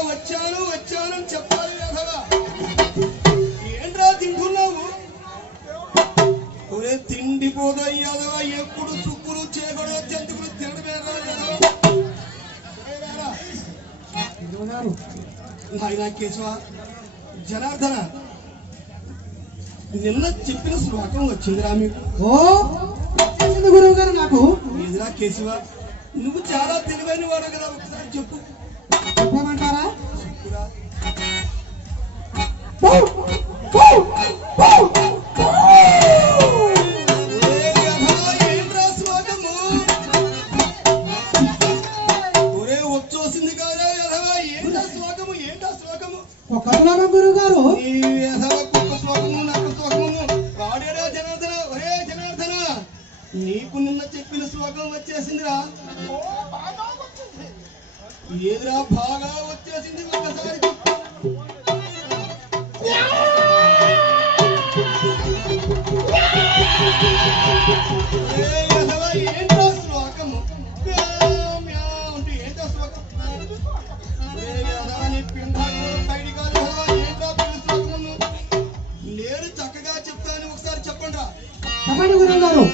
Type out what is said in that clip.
వచ్చానని చెప్పాలి కదా. ఏంట్రా తింటున్నావు? ఒరే తిండిపోదయ్యాదవా, ఎప్పుడు చుక్కులు చేయకూడదు జంతువులు తినడమే నాయన కేశవ జనార్దన, నిన్న చెప్పిన శ్లోకం వచ్చిందిరా మీకు? గురువు గారు నాకు ఎదురా కేశవ, నువ్వు చాలా తెలివైన వాడు కదా, ఒకసారి చెప్పు. చెప్పమంటారా? చెప్పురా. ఏంట్రా శ్లోకము? ఒరే వచ్చోసింది కదా యథవా, ఏంటా శ్లోకము? ఏంటా శ్లోకము? ఒక శ్లోకం గురువు గారు. కుక్క శ్లోకము నక్క శ్లోకము వాడేడా జనార్దన? ఒరే జనార్దన, నీకు నిన్న చెప్పిన శ్లోకం వచ్చేసిందిరా. ఏదిరా బాగా వచ్చేసింది, ఒక్కసారి ఏంటో శ్లోకము? ఏంటో శ్లోకం? నేను చక్కగా చెప్తాను, ఒకసారి చెప్పండి రా. చెప్పండి గురువు గారు.